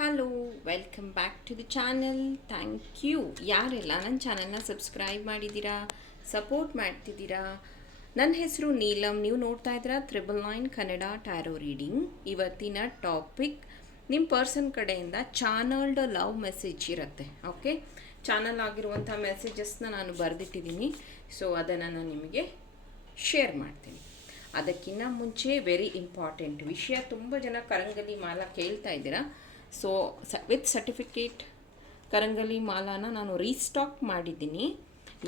Hello welcome back to the channel thank you ಯಾರೆಲ್ಲ ನನ್ನ ಚಾನಲ್ನ ಸಬ್ಸ್ಕ್ರೈಬ್ ಮಾಡಿದ್ದೀರಾ ಸಪೋರ್ಟ್ ಮಾಡ್ತಿದ್ದೀರಾ ನನ್ನ ಹೆಸರು ನೀಲಮ್ ನೀವು ನೋಡ್ತಾ ಇದ್ದೀರಾ triple nine Kannada tarot reading ಇವತ್ತಿನ ಟಾಪಿಕ್ ನಿಮ್ಮ ಪರ್ಸನ್ ಕಡೆಯಿಂದ ಚಾನಲ್ಡ್ ಲವ್ ಮೆಸೇಜ್ ಇರುತ್ತೆ ಓಕೆ ಚಾನಲ್ ಆಗಿರುವಂಥ ಮೆಸೇಜಸ್ನ ನಾನು ಬರೆದಿಟ್ಟಿದ್ದೀನಿ. ಸೊ ಅದನ್ನು ನಾನು ನಿಮಗೆ ಶೇರ್ ಮಾಡ್ತೀನಿ. ಅದಕ್ಕಿಂತ ಮುಂಚೆ ವೆರಿ ಇಂಪಾರ್ಟೆಂಟ್ ವಿಷಯ. ತುಂಬ ಜನ ಕರಂಗಲಿ ಮಾಲ ಕೇಳ್ತಾ ಇದ್ದೀರಾ. ಸೊ ವಿತ್ ಸರ್ಟಿಫಿಕೇಟ್ ಕರಂಗಲಿ ಮಾಲಾನ ನಾನು ರೀಸ್ಟಾಕ್ ಮಾಡಿದ್ದೀನಿ.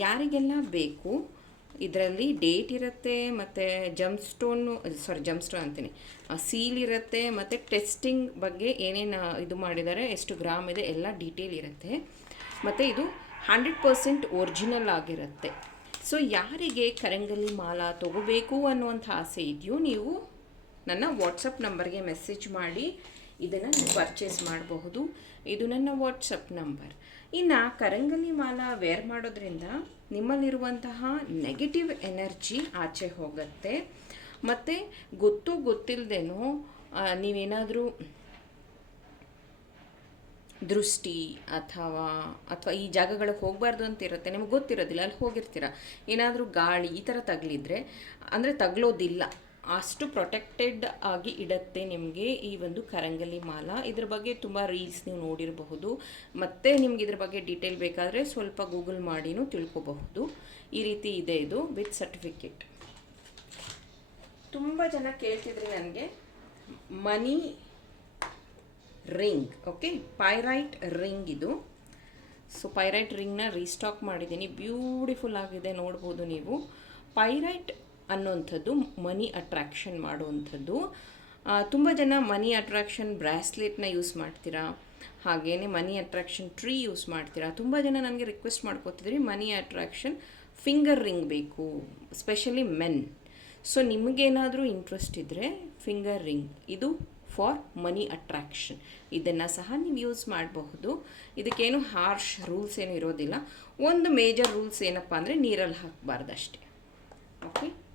ಯಾರಿಗೆಲ್ಲ ಬೇಕು, ಇದರಲ್ಲಿ ಡೇಟ್ ಇರುತ್ತೆ, ಮತ್ತು gem stone sorry gem stone ಅಂತೀನಿ ಸೀಲ್ ಇರುತ್ತೆ, ಮತ್ತು ಟೆಸ್ಟಿಂಗ್ ಬಗ್ಗೆ ಏನೇನು ಇದು ಮಾಡಿದ್ದಾರೆ ಎಷ್ಟು ಗ್ರಾಮ್ ಇದೆ, ಎಲ್ಲ ಡೀಟೇಲ್ ಇರುತ್ತೆ. ಮತ್ತು ಇದು ಹಂಡ್ರೆಡ್ ಪರ್ಸೆಂಟ್ ಒರಿಜಿನಲ್ ಆಗಿರುತ್ತೆ. ಸೊ ಯಾರಿಗೆ ಕರಂಗಲಿ ಮಾಲ ತಗೋಬೇಕು ಅನ್ನುವಂಥ ಆಸೆ ಇದೆಯೋ ನೀವು ನನ್ನ ವಾಟ್ಸಪ್ ನಂಬರ್ಗೆ ಮೆಸೇಜ್ ಮಾಡಿ. ಇದನ್ನು ನೀವು ಪರ್ಚೇಸ್ ಮಾಡಬಹುದು. ಇದು ನನ್ನ ವಾಟ್ಸಪ್ ನಂಬರ್ ಇನ್ನು ಕರಂಗಲಿ ಮಾಲ ವೇರ್ ಮಾಡೋದ್ರಿಂದ ನಿಮ್ಮಲ್ಲಿರುವಂತಹ ನೆಗೆಟಿವ್ ಎನರ್ಜಿ ಆಚೆ ಹೋಗುತ್ತೆ. ಮತ್ತು ಗೊತ್ತು ಗೊತ್ತಿಲ್ಲದೇನೋ ನೀವೇನಾದರೂ ದೃಷ್ಟಿ ಅಥವಾ ಅಥವಾ ಈ ಜಾಗಗಳಿಗೆ ಹೋಗಬಾರ್ದು ಅಂತ ಇರುತ್ತೆ. ನಿಮ್ಗೆ ಗೊತ್ತಿರೋದಿಲ್ಲ, ಅಲ್ಲಿ ಹೋಗಿರ್ತೀರ? ಏನಾದರೂ ಗಾಳಿ ಈ ಥರ ತಗಲಿದ್ರೆ, ಅಂದರೆ ತಗಲೋದಿಲ್ಲ. ಅಷ್ಟು ಪ್ರೊಟೆಕ್ಟೆಡ್ ಆಗಿ ಇಡತ್ತೆ ನಿಮಗೆ ಈ ಒಂದು ಕರಂಗಲಿ ಮಾಲ. ಇದ್ರ ಬಗ್ಗೆ ತುಂಬ ರೀಲ್ಸ್ ನೀವು ನೋಡಿರಬಹುದು. ಮತ್ತು ನಿಮ್ಗೆ ಇದ್ರ ಬಗ್ಗೆ ಡೀಟೇಲ್ ಬೇಕಾದರೆ ಸ್ವಲ್ಪ ಗೂಗಲ್ ಮಾಡಿನೂ ತಿಳ್ಕೊಬಹುದು. ಈ ರೀತಿ ಇದೆ ಇದು ವಿತ್ ಸರ್ಟಿಫಿಕೇಟ್ ತುಂಬ ಜನ ಕೇಳ್ತಿದ್ರಿ ನನಗೆ. Money ring okay pyrite ring ಇದು. ಸೊ ಪೈರೈಟ್ ರಿಂಗ್ನ ರೀಸ್ಟಾಕ್ ಮಾಡಿದ್ದೀನಿ. ಬ್ಯೂಟಿಫುಲ್ ಆಗಿದೆ, ನೋಡ್ಬೋದು ನೀವು. ಪೈರೈಟ್ ಅನ್ನೋಂಥದ್ದು ಮನಿ ಅಟ್ರಾಕ್ಷನ್ ಮಾಡುವಂಥದ್ದು. ತುಂಬ ಜನ ಮನಿ ಅಟ್ರಾಕ್ಷನ್ ಬ್ರ್ಯಾಸ್ಲೆಟ್ನ ಯೂಸ್ ಮಾಡ್ತೀರಾ? ಹಾಗೇ ಮನಿ ಅಟ್ರಾಕ್ಷನ್ ಟ್ರೀ ಯೂಸ್ ಮಾಡ್ತೀರಾ? ತುಂಬ ಜನ ನನಗೆ ರಿಕ್ವೆಸ್ಟ್ ಮಾಡ್ಕೋತಿದ್ರಿ ಮನಿ ಅಟ್ರಾಕ್ಷನ್ ಫಿಂಗರ್ ರಿಂಗ್ ಬೇಕು, ಸ್ಪೆಷಲಿ ಮೆನ್. ಸೊ, ನಿಮಗೇನಾದರೂ ಇಂಟ್ರೆಸ್ಟ್ ಇದ್ದರೆ ಫಿಂಗರ್ ರಿಂಗ್, ಇದು ಫಾರ್ ಮನಿ ಅಟ್ರಾಕ್ಷನ್. ಇದನ್ನು ಸಹ ನೀವು ಯೂಸ್ ಮಾಡಬಹುದು. ಇದಕ್ಕೇನು ಹಾರ್ಶ್ ರೂಲ್ಸ್ ಏನು ಇರೋದಿಲ್ಲ. ಒಂದು ಮೇಜರ್ ರೂಲ್ಸ್ ಏನಪ್ಪ ಅಂದರೆ ನೀರಲ್ಲಿ ಹಾಕಬಾರ್ದು ಅಷ್ಟೇ ಓಕೆ?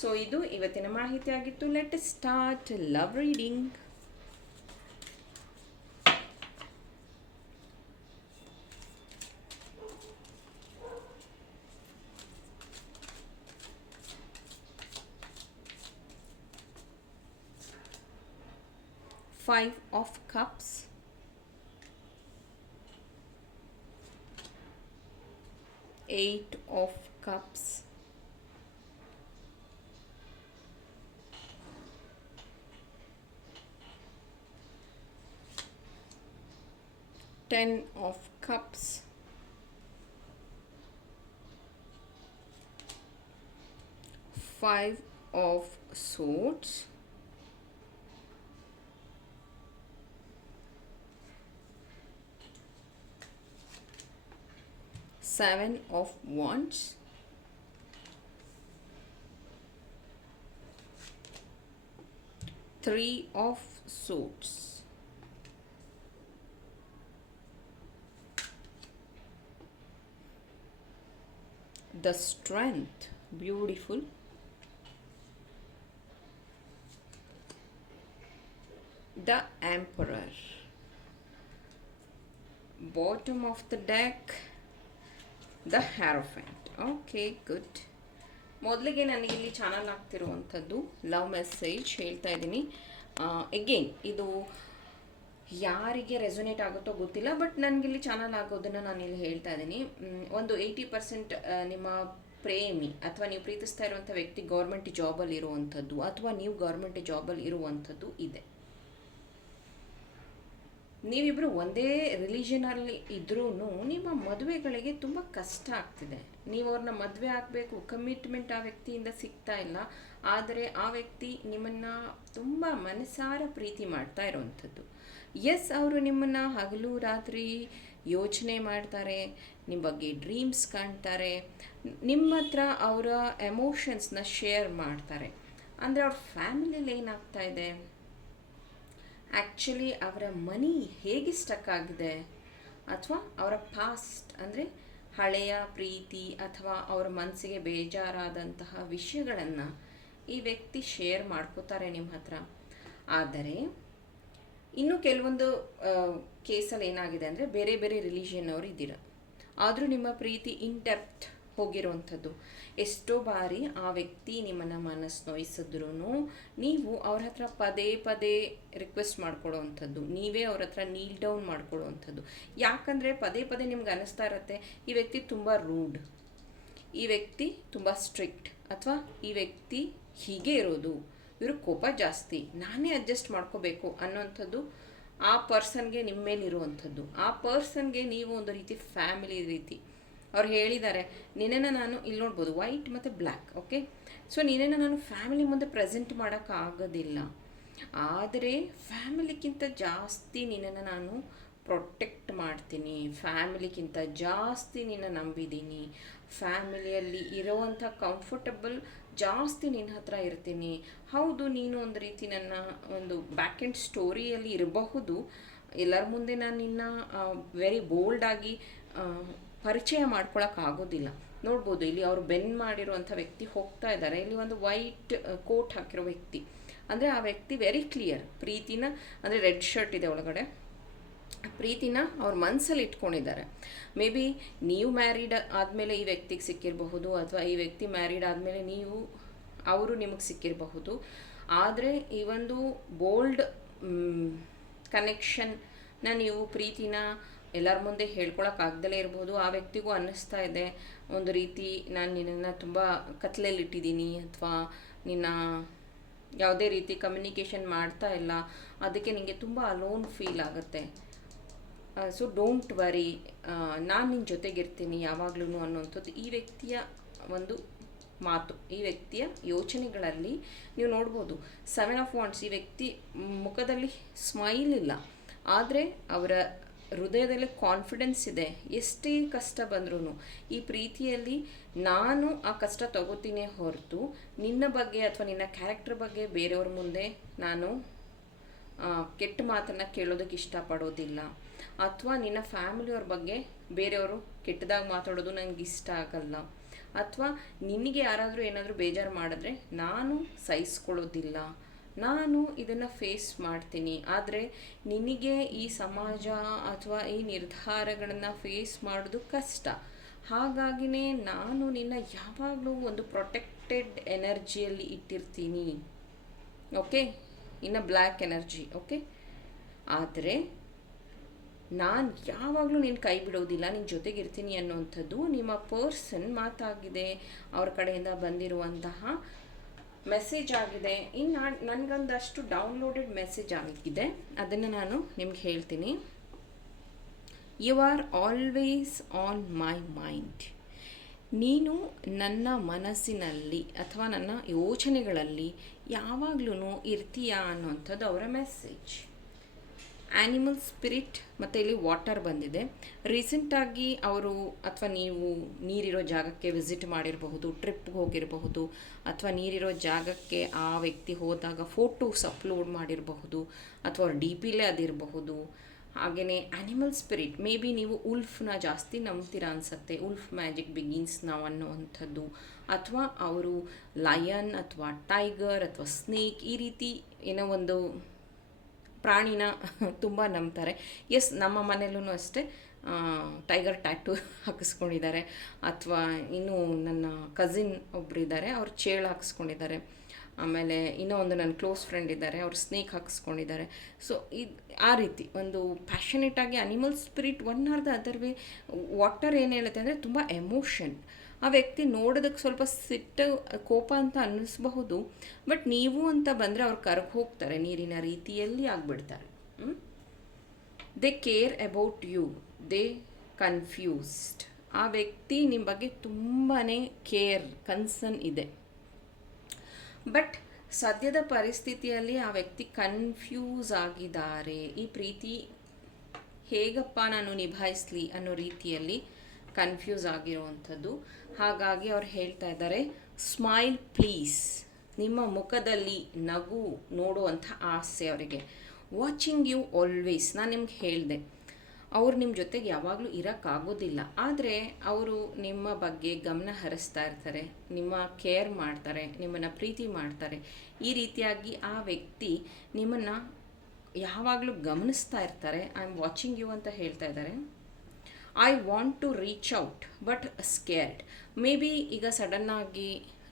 ಸೊ ಇದು ಇವತ್ತಿನ ಮಾಹಿತಿ ಆಗಿತ್ತು let start love reading five of cups eight of cups Ten of cups. Five of swords. Seven of wands. Three of swords the strength beautiful the emperor. Bottom of the deck. The hierophant okay good ಮೊದಲಿಗೆ ನನಗೆ ಇಲ್ಲಿ channel ಆಗ್ತಿರುವಂಥದ್ದು. Love message ಹೇಳ್ತಾ ಇದ್ದೀನಿ. Again ಇದು ಯಾರಿಗೆ resonate ಆಗುತ್ತೋ ಗೊತ್ತಿಲ್ಲ but ನನಗಿಲ್ಲಿ channel ಆಗೋದನ್ನು ನಾನು ಇಲ್ಲಿ ಹೇಳ್ತಾ ಇದ್ದೀನಿ. ಒಂದು ಏಯ್ಟಿ ಪರ್ಸೆಂಟ್ ನಿಮ್ಮ ಪ್ರೇಮಿ ಅಥವಾ ನೀವು ಪ್ರೀತಿಸ್ತಾ ಇರುವಂಥ ವ್ಯಕ್ತಿ ಗೌರ್ಮೆಂಟ್ ಜಾಬಲ್ಲಿ ಇರುವಂಥದ್ದು ಅಥವಾ ನೀವು ಗೌರ್ಮೆಂಟ್ ಜಾಬಲ್ಲಿ ಇರುವಂಥದ್ದು ಇದೆ. ನೀವಿಬ್ಬರು ಒಂದೇ ರಿಲಿಜನಲ್ಲಿ ಇದ್ರೂ ನಿಮ್ಮ ಮದುವೆಗಳಿಗೆ ತುಂಬ ಕಷ್ಟ ಆಗ್ತಿದೆ. ನೀವು ಅವ್ರನ್ನ ಮದುವೆ ಆಗಬೇಕು ಕಮಿಟ್ಮೆಂಟ್ ಆ ವ್ಯಕ್ತಿಯಿಂದ ಸಿಗ್ತಾ ಇಲ್ಲ, ಆದರೆ ಆ ವ್ಯಕ್ತಿ ನಿಮ್ಮನ್ನು ತುಂಬ ಮನಸಾರ ಪ್ರೀತಿ ಮಾಡ್ತಾ ಇರೋವಂಥದ್ದು. ಎಸ್ ಅವರು ನಿಮ್ಮನ್ನು ಹಗಲು ರಾತ್ರಿ ಯೋಚನೆ ಮಾಡ್ತಾರೆ ನಿಮ್ಮ ಬಗ್ಗೆ ಡ್ರೀಮ್ಸ್ ಕಾಣ್ತಾರೆ, ನಿಮ್ಮ ಹತ್ರ ಅವರ ಎಮೋಷನ್ಸ್ನ ಶೇರ್ ಮಾಡ್ತಾರೆ. ಅಂದರೆ ಅವ್ರ ಫ್ಯಾಮಿಲಿಯಲ್ಲಿ ಏನಾಗ್ತಾ ಇದೆ? ಆ್ಯಕ್ಚುಲಿ ಅವರ ಮನಿ ಹೇಗೆ ಸ್ಟಕ್ ಆಗಿದೆ? ಅಥವಾ ಅವರ ಪಾಸ್ಟ್ ಅಂದರೆ ಹಳೆಯ ಪ್ರೀತಿ ಅಥವಾ ಅವರ ಮನಸ್ಸಿಗೆ ಬೇಜಾರಾದಂತಹ ವಿಷಯಗಳನ್ನು ಈ ವ್ಯಕ್ತಿ ಶೇರ್ ಮಾಡ್ಕೋತಾರೆ ನಿಮ್ಮ ಹತ್ರ. ಆದರೆ ಇನ್ನು ಕೆಲವೊಂದು ಕೇಸಲ್ಲಿ ಏನಾಗಿದೆ ಅಂದರೆ ಬೇರೆ ಬೇರೆ ರಿಲಿಜಿಯನ್ ಅವರು ಇದ್ದೀರ. ಆದರೂ ನಿಮ್ಮ ಪ್ರೀತಿ ಇನ್ ಡೆಪ್ತ್ ಹೋಗಿರುವಂಥದ್ದು ಎಷ್ಟೋ ಬಾರಿ ಆ ವ್ಯಕ್ತಿ ನಿಮ್ಮನ್ನು ಮನಸ್ಸು ನೋಯಿಸಿದ್ರು ನೀವು ಅವ್ರ ಹತ್ರ ಪದೇ ಪದೇ ರಿಕ್ವೆಸ್ಟ್ ಮಾಡ್ಕೊಳ್ಳೋವಂಥದ್ದು ನೀವೇ ಅವ್ರ ಹತ್ರ ನೀಲ್ ಡೌನ್ ಮಾಡ್ಕೊಳ್ಳೋವಂಥದ್ದು ಯಾಕಂದರೆ ಪದೇ ಪದೇ ನಿಮ್ಗೆ ಅನ್ನಿಸ್ತಾ ಇರತ್ತೆ, ಈ ವ್ಯಕ್ತಿ ತುಂಬ ರೂಡ್ ಈ ವ್ಯಕ್ತಿ ತುಂಬ ಸ್ಟ್ರಿಕ್ಟ್ ಅಥವಾ ಈ ವ್ಯಕ್ತಿ ಹೀಗೆ ಇರೋದು. ಇವರು ಕೋಪ ಜಾಸ್ತಿ. ನಾನೇ ಅಡ್ಜಸ್ಟ್ ಮಾಡ್ಕೋಬೇಕು ಅನ್ನೋಂಥದ್ದು ಆ ಪರ್ಸನ್ಗೆ ನಿಮ್ಮ ಮೇಲಿರುವಂಥದ್ದು ಆ ಪರ್ಸನ್ಗೆ ನೀವು ಒಂದು ರೀತಿ ಫ್ಯಾಮಿಲಿ ರೀತಿ. ಅವ್ರು ಹೇಳಿದ್ದಾರೆ ನಿನ್ನೆನ ನಾನು ಇಲ್ಲಿ ನೋಡ್ಬೋದು ವೈಟ್ ಮತ್ತು ಬ್ಲ್ಯಾಕ್ ಓಕೆ ಸೊ ನಿನ್ನೆನ ನಾನು ಫ್ಯಾಮಿಲಿ ಮುಂದೆ ಪ್ರೆಸೆಂಟ್ ಮಾಡೋಕ್ಕಾಗೋದಿಲ್ಲ ಆದರೆ ಫ್ಯಾಮಿಲಿಗಿಂತ ಜಾಸ್ತಿ ನಿನ್ನನ್ನು ನಾನು ಪ್ರೊಟೆಕ್ಟ್ ಮಾಡ್ತೀನಿ. ಫ್ಯಾಮಿಲಿಗಿಂತ ಜಾಸ್ತಿ ನಿನ್ನ ನಂಬಿದ್ದೀನಿ. ಫ್ಯಾಮಿಲಿಯಲ್ಲಿ ಇರೋವಂಥ ಕಂಫರ್ಟಬಲ್ ಜಾಸ್ತಿ ನಿನ್ನ ಹತ್ರ ಇರ್ತೀನಿ. ಹೌದು, ನೀನು ಒಂದು ರೀತಿ ನನ್ನ ಒಂದು ಬ್ಯಾಕ್ ಎಂಡ್ ಸ್ಟೋರಿಯಲ್ಲಿ ಇರಬಹುದು. ಎಲ್ಲರ ಮುಂದೆ ನಾನು ನಿನ್ನ ವೆರಿ ಬೋಲ್ಡಾಗಿ ಪರಿಚಯ ಮಾಡ್ಕೊಳಕ್ಕಾಗೋದಿಲ್ಲ ನೋಡ್ಬೋದು, ಇಲ್ಲಿ ಅವರು ಬೆನ್ ಮಾಡಿರುವಂಥ ವ್ಯಕ್ತಿ ಹೋಗ್ತಾ ಇದ್ದಾರೆ. ಇಲ್ಲಿ ಒಂದು ವೈಟ್ ಕೋಟ್ ಹಾಕಿರೋ ವ್ಯಕ್ತಿ. ಅಂದರೆ ಆ ವ್ಯಕ್ತಿ ವೆರಿ ಕ್ಲಿಯರ್ ಪ್ರೀತಿನ, ಅಂದರೆ ರೆಡ್ ಶರ್ಟ್ ಇದೆ ಒಳಗಡೆ. ಪ್ರೀತಿನ ಅವ್ರ ಮನಸ್ಸಲ್ಲಿ ಇಟ್ಕೊಂಡಿದ್ದಾರೆ. ಮೇ ಬಿ ನೀವು ಮ್ಯಾರಿಡ್ ಆದಮೇಲೆ ಈ ವ್ಯಕ್ತಿಗೆ ಸಿಕ್ಕಿರಬಹುದು ಅಥವಾ ಈ ವ್ಯಕ್ತಿ ಮ್ಯಾರಿಡ್ ಆದಮೇಲೆ ನೀವು, ಅವರು ನಿಮಗೆ ಸಿಕ್ಕಿರಬಹುದು. ಆದರೆ ಈ ಒಂದು ಬೋಲ್ಡ್ ಕನೆಕ್ಷನ್ನ ನೀವು ಪ್ರೀತಿನ ಎಲ್ಲರ ಮುಂದೆ ಹೇಳ್ಕೊಳಕ್ಕಾಗ್ದಲೇ ಇರ್ಬೋದು ಆ ವ್ಯಕ್ತಿಗೂ ಅನ್ನಿಸ್ತಾ ಇದೆ, ಒಂದು ರೀತಿ ನಾನು ನಿನ್ನನ್ನು ತುಂಬ ಕತ್ಲೆಯಲ್ಲಿಟ್ಟಿದ್ದೀನಿ ಅಥವಾ ನಿನ್ನ ಯಾವುದೇ ರೀತಿ ಕಮ್ಯುನಿಕೇಷನ್ ಮಾಡ್ತಾ ಇಲ್ಲ. ಅದಕ್ಕೆ ನಿಮಗೆ ತುಂಬ ಅಲೋನ್ ಫೀಲ್ ಆಗುತ್ತೆ. ಸೊ ಡೋಂಟ್ ವರಿ ನಾನು ನಿನ್ನ ಜೊತೆಗಿರ್ತೀನಿ ಯಾವಾಗ್ಲೂ ಅನ್ನೋಂಥದ್ದು ಈ ವ್ಯಕ್ತಿಯ ಒಂದು ಮಾತು, ಈ ವ್ಯಕ್ತಿಯ ಯೋಚನೆಗಳಲ್ಲಿ ನೀವು ನೋಡ್ಬೋದು ಸೆವೆನ್ ಆಫ್ ವಾಂಡ್ಸ್ ಈ ವ್ಯಕ್ತಿ ಮುಖದಲ್ಲಿ ಸ್ಮೈಲ್ ಇಲ್ಲ. ಆದರೆ ಅವರ ಹೃದಯದಲ್ಲಿ ಕಾನ್ಫಿಡೆನ್ಸ್ ಇದೆ. ಎಷ್ಟೇ ಕಷ್ಟ ಬಂದ್ರೂ ಈ ಪ್ರೀತಿಯಲ್ಲಿ ನಾನು ಆ ಕಷ್ಟ ತಗೋತೀನಿ ಹೊರತು ನಿನ್ನ ಬಗ್ಗೆ ಅಥವಾ ನಿನ್ನ ಕ್ಯಾರೆಕ್ಟರ್ ಬಗ್ಗೆ ಬೇರೆಯವ್ರ ಮುಂದೆ ನಾನು ಕೆಟ್ಟ ಮಾತನ್ನು ಕೇಳೋದಕ್ಕೆ ಇಷ್ಟಪಡೋದಿಲ್ಲ. ಅಥವಾ ನಿನ್ನ ಫ್ಯಾಮಿಲಿಯವ್ರ ಬಗ್ಗೆ ಬೇರೆಯವರು ಕೆಟ್ಟದಾಗಿ ಮಾತಾಡೋದು ನನಗೆ ಇಷ್ಟ ಆಗಲ್ಲ. ಅಥವಾ ನಿನಗೆ ಯಾರಾದರೂ ಏನಾದರೂ ಬೇಜಾರು ಮಾಡಿದ್ರೆ ನಾನು ಸಹಿಸ್ಕೊಳ್ಳೋದಿಲ್ಲ. ನಾನು ಇದನ್ನು ಫೇಸ್ ಮಾಡ್ತೀನಿ. ಆದರೆ ನಿನಗೆ ಈ ಸಮಾಜ ಅಥವಾ ಈ ನಿರ್ಧಾರಗಳನ್ನು ಫೇಸ್ ಮಾಡೋದು ಕಷ್ಟ. ಹಾಗಾಗಿನೇ ನಾನು ನಿನ್ನ ಯಾವಾಗಲೂ ಒಂದು ಪ್ರೊಟೆಕ್ಟೆಡ್ ಎನರ್ಜಿಯಲ್ಲಿ ಇಟ್ಟಿರ್ತೀನಿ. ಓಕೆ ಇನ್ನು ಬ್ಲ್ಯಾಕ್ ಎನರ್ಜಿ ಓಕೆ ಆದರೆ ನಾನು ಯಾವಾಗಲೂ ನೀನು ಕೈ ಬಿಡೋದಿಲ್ಲ ನಿನ್ನ ಜೊತೆಗಿರ್ತೀನಿ ಅನ್ನುವಂಥದ್ದು ನಿಮ್ಮ ಪರ್ಸನ್ ಮಾತಾಗಿದೆ, ಅವ್ರ ಕಡೆಯಿಂದ ಬಂದಿರುವಂತಹ ಮೆಸೇಜ್ ಆಗಿದೆ. ಇನ್ನು ನನಗೊಂದಷ್ಟು ಡೌನ್ಲೋಡೆಡ್ ಮೆಸೇಜ್ ಆಗಿದೆ ಅದನ್ನು ನಾನು ನಿಮ್ಗೆ ಹೇಳ್ತೀನಿ. You are always on my mind ನೀನು ನನ್ನ ಮನಸ್ಸಿನಲ್ಲಿ ಅಥವಾ ನನ್ನ ಯೋಚನೆಗಳಲ್ಲಿ ಯಾವಾಗಲೂ ಇರ್ತೀಯಾ ಅನ್ನುವಂಥದ್ದು ಅವರ ಮೆಸೇಜ್. ಆ್ಯನಿಮಲ್ ಸ್ಪಿರಿಟ್ ಮತ್ತು ಇಲ್ಲಿ ವಾಟರ್ ಬಂದಿದೆ. ರೀಸೆಂಟಾಗಿ ಅವರು ಅಥವಾ ನೀವು ನೀರಿರೋ ಜಾಗಕ್ಕೆ ವಿಸಿಟ್ ಮಾಡಿರಬಹುದು ಟ್ರಿಪ್ಗೆ ಹೋಗಿರಬಹುದು, ಅಥವಾ ನೀರಿರೋ ಜಾಗಕ್ಕೆ ಆ ವ್ಯಕ್ತಿ ಹೋದಾಗ ಫೋಟೋಸ್ ಅಪ್ಲೋಡ್ ಮಾಡಿರಬಹುದು, ಅಥವಾ ಡಿ ಪಿಲೇ ಅದಿರಬಹುದು. ಹಾಗೆಯೇ ಆ್ಯನಿಮಲ್ ಸ್ಪಿರಿಟ್ ಮೇ ಬಿ ನೀವು ಉಲ್ಫ್ನ ಜಾಸ್ತಿ ನಂಬ್ತೀರಾ ಅನಿಸುತ್ತೆ, ಉಲ್ಫ್ ಮ್ಯಾಜಿಕ್ ಬಿಗಿನ್ಸ್ ನಾವು ಅನ್ನುವಂಥದ್ದು. ಅಥವಾ ಅವರು ಲಯನ್ ಅಥವಾ ಟೈಗರ್ ಅಥವಾ ಸ್ನೇಕ್ ಈ ರೀತಿ ಏನೋ ಒಂದು ಪ್ರಾಣಿನ ತುಂಬ ನಂಬ್ತಾರೆ. ಎಸ್ ನಮ್ಮ ಮನೆಯಲ್ಲೂ ಅಷ್ಟೇ. ಟೈಗರ್ ಟ್ಯಾಟು ಹಾಕಿಸ್ಕೊಂಡಿದ್ದಾರೆ. ಅಥವಾ ಇನ್ನೂ ನನ್ನ ಕಸಿನ್ ಒಬ್ಬರಿದ್ದಾರೆ ಅವ್ರು ಚೇಳು ಹಾಕಿಸ್ಕೊಂಡಿದ್ದಾರೆ. ಆಮೇಲೆ ಇನ್ನೂ ಒಂದು ನನ್ನ ಕ್ಲೋಸ್ ಫ್ರೆಂಡ್ ಇದ್ದಾರೆ, ಅವ್ರು ಸ್ನೇಕ್ ಹಾಕಿಸ್ಕೊಂಡಿದ್ದಾರೆ. ಸೊ ಇದು, ಆ ರೀತಿ ಒಂದು ಪ್ಯಾಷನೇಟಾಗಿ animal spirit one or the other way water ಏನು ಹೇಳುತ್ತೆ ಅಂದರೆ ತುಂಬ ಎಮೋಷನ್ ಆ ವ್ಯಕ್ತಿ ನೋಡೋದಕ್ಕೆ ಸ್ವಲ್ಪ ಸಿಟ್ಟು, ಕೋಪ ಅಂತ ಅನ್ನಿಸ್ಬಹುದು. ಬಟ್ ನೀವು ಅಂತ ಬಂದರೆ ಅವ್ರು ಕರ್ಗೆ ಹೋಗ್ತಾರೆ, ನೀರಿನ ರೀತಿಯಲ್ಲಿ ಆಗಿಬಿಡ್ತಾರೆ. They care about you they confused ಆ ವ್ಯಕ್ತಿ ನಿಮ್ಮ ಬಗ್ಗೆ ತುಂಬಾ ಕೇರ್, ಕನ್ಸರ್ನ್ ಇದೆ. ಬಟ್ ಸದ್ಯದ ಪರಿಸ್ಥಿತಿಯಲ್ಲಿ ಆ ವ್ಯಕ್ತಿ ಕನ್ಫ್ಯೂಸ್ ಆಗಿದ್ದಾರೆ. ಈ ಪ್ರೀತಿ ಹೇಗಪ್ಪ ನಾನು ನಿಭಾಯಿಸ್ಲಿ ಅನ್ನೋ ರೀತಿಯಲ್ಲಿ ಕನ್ಫ್ಯೂಸ್ ಆಗಿರುವಂಥದ್ದು. ಹಾಗಾಗಿ ಅವ್ರು ಹೇಳ್ತಾ ಇದ್ದಾರೆ ಸ್ಮೈಲ್ ಪ್ಲೀಸ್ ನಿಮ್ಮ ಮುಖದಲ್ಲಿ ನಗು ನೋಡುವಂಥ ಆಸೆ ಅವರಿಗೆ. ವಾಚಿಂಗ್ ಯು ಆಲ್ವೇಸ್ ನಾನು ನಿಮ್ಗೆ ಹೇಳಿದೆ, ಅವ್ರು ನಿಮ್ಮ ಜೊತೆಗೆ ಯಾವಾಗಲೂ ಇರೋಕ್ಕಾಗೋದಿಲ್ಲ. ಆದರೆ ಅವರು ನಿಮ್ಮ ಬಗ್ಗೆ ಗಮನ ಹರಿಸ್ತಾ ಇರ್ತಾರೆ, ನಿಮ್ಮ ಕೇರ್ ಮಾಡ್ತಾರೆ, ನಿಮ್ಮನ್ನು ಪ್ರೀತಿ ಮಾಡ್ತಾರೆ. ಈ ರೀತಿಯಾಗಿ ಆ ವ್ಯಕ್ತಿ ನಿಮ್ಮನ್ನು ಯಾವಾಗಲೂ ಗಮನಿಸ್ತಾ ಇರ್ತಾರೆ. ಐ ಆಮ್ ವಾಚಿಂಗ್ ಯು ಅಂತ ಹೇಳ್ತಾ ಇದ್ದಾರೆ. I want to reach out but scared maybe ಈಗ ಸಡನ್ನಾಗಿ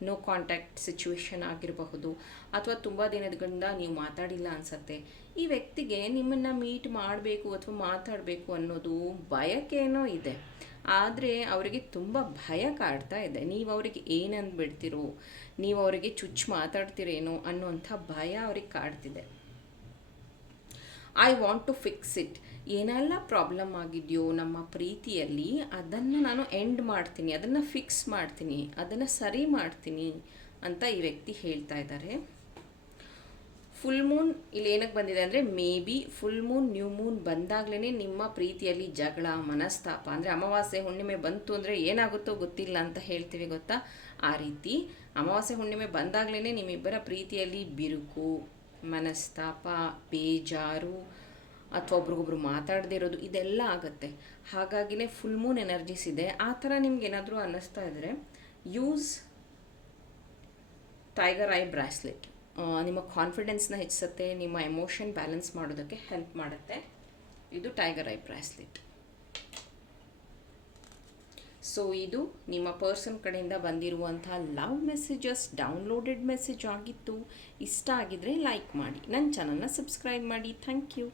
ನೋ ಕಾಂಟ್ಯಾಕ್ಟ್ ಸಿಚುವೇಶನ್ ಆಗಿರಬಹುದು, ಅಥವಾ ತುಂಬ ದಿನದಿಂದ ನೀವು ಮಾತಾಡಿಲ್ಲ ಅನಿಸತ್ತೆ. ಈ ವ್ಯಕ್ತಿಗೆ ನಿಮ್ಮನ್ನು ಮೀಟ್ ಮಾಡಬೇಕು ಅಥವಾ ಮಾತಾಡಬೇಕು ಅನ್ನೋದು ಬಯಕೇನೋ ಇದೆ. ಆದರೆ ಅವರಿಗೆ ತುಂಬ ಭಯ ಕಾಡ್ತಾ ಇದೆ. ನೀವು ಅವರಿಗೆ ಏನಂದು ಬಿಡ್ತಿರೋ ನೀವು ಅವರಿಗೆ ಚುಚ್ಚು ಮಾತಾಡ್ತಿರೇನೋ ಅನ್ನೋಂಥ ಭಯ ಅವ್ರಿಗೆ ಕಾಡ್ತಿದೆ. I want to fix it ಏನೆಲ್ಲ ಪ್ರಾಬ್ಲಮ್ ಆಗಿದೆಯೋ ನಮ್ಮ ಪ್ರೀತಿಯಲ್ಲಿ, ಅದನ್ನು ನಾನು ಎಂಡ್ ಮಾಡ್ತೀನಿ, ಅದನ್ನು ಫಿಕ್ಸ್ ಮಾಡ್ತೀನಿ, ಅದನ್ನು ಸರಿ ಮಾಡ್ತೀನಿ ಅಂತ ಈ ವ್ಯಕ್ತಿ ಹೇಳ್ತಾ ಇದ್ದಾರೆ. ಫುಲ್ ಮೂನ್ ಇಲ್ಲಿ ಏನಕ್ಕೆ ಬಂದಿದೆ ಅಂದರೆ maybe full moon new moon ಬಂದಾಗಲೇ ನಿಮ್ಮ ಪ್ರೀತಿಯಲ್ಲಿ ಜಗಳ, ಮನಸ್ತಾಪ, ಅಂದರೆ ಅಮಾವಾಸ್ಯೆ ಹುಣ್ಣಿಮೆ ಬಂತು ಅಂದರೆ ಏನಾಗುತ್ತೋ ಗೊತ್ತಿಲ್ಲ ಅಂತ ಹೇಳ್ತೀವಿ ಗೊತ್ತಾ? ಆ ರೀತಿ ಅಮಾವಾಸ್ಯೆ ಹುಣ್ಣಿಮೆ ಬಂದಾಗಲೇ ನಿಮ್ಮಿಬ್ಬರ ಪ್ರೀತಿಯಲ್ಲಿ ಬಿರುಕು, ಮನಸ್ತಾಪ, ಬೇಜಾರು ಅಥವಾ ಒಬ್ರಿಗೊಬ್ರು ಮಾತಾಡದೇ ಇರೋದು, ಇದೆಲ್ಲ ಆಗುತ್ತೆ. ಹಾಗಾಗಿನೇ ಫುಲ್ ಮೂನ್ ಎನರ್ಜೀಸ್ ಇದೆ. ಆ ಥರ ನಿಮ್ಗೆ ಏನಾದರೂ ಅನ್ನಿಸ್ತಾ ಇದ್ದರೆ ಯೂಸ್ ಟೈಗರ್ ಐ ಬ್ರಾಸ್ಲೆಟ್ ನಿಮ್ಮ ಕಾನ್ಫಿಡೆನ್ಸ್ನ ಹೆಚ್ಚಿಸುತ್ತೆ, ನಿಮ್ಮ ಎಮೋಷನ್ ಬ್ಯಾಲೆನ್ಸ್ ಮಾಡೋದಕ್ಕೆ ಹೆಲ್ಪ್ ಮಾಡುತ್ತೆ. ಇದು ಟೈಗರ್ ಐ ಬ್ರಾಸ್ಲೆಟ್ ಸೊ ಇದು ನಿಮ್ಮ ಪರ್ಸನ್ ಕಡೆಯಿಂದ ಬಂದಿರುವಂಥ ಲವ್ ಮೆಸೇಜಸ್ ಡೌನ್ಲೋಡೆಡ್ ಮೆಸೇಜ್ ಆಗಿತ್ತು. ಇಷ್ಟ ಆಗಿದ್ರೆ ಲೈಕ್ ಮಾಡಿ. ನನ್ನ ಚಾನಲ್ನ ಸಬ್ಸ್ಕ್ರೈಬ್ ಮಾಡಿ. Thank you